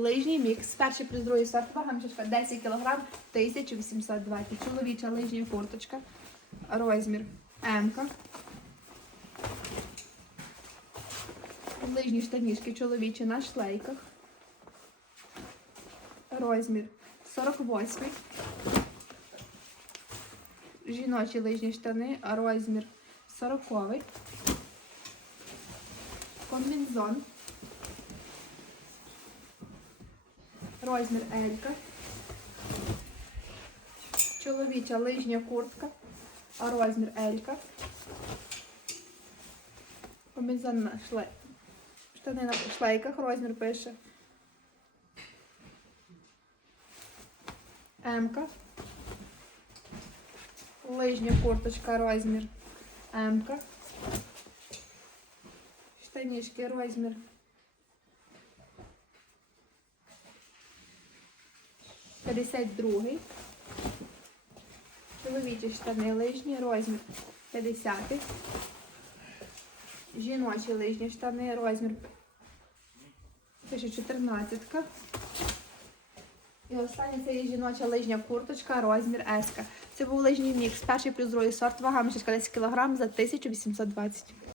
Лижній мікс. Перший плюс другий сорт. Вага мішечка 10 кг 1820. Чоловіча лижня курточка. Розмір М. Лижні штанішки чоловічі на шлейках. Розмір 48. Жіночі лижні штани, розмір 40. Комбінзон. Розмір Елька. Чоловіча лижня куртка. А розмір Елька. Комбінзон на шлей. Штани на шлейках, розмір пише. М-ка. Лижня курточка, розмір М-ка. Штанішки, розмір. П'ятдесят другий. Чоловічі штани лижні, розмір 50. Жіночі лижні штани, розмір пише 14. І останнє це є жіноча лижня курточка, розмір S. Це був лижній мікс. Перший плюс другий сорт, вага мішечка 10 кг за 1820.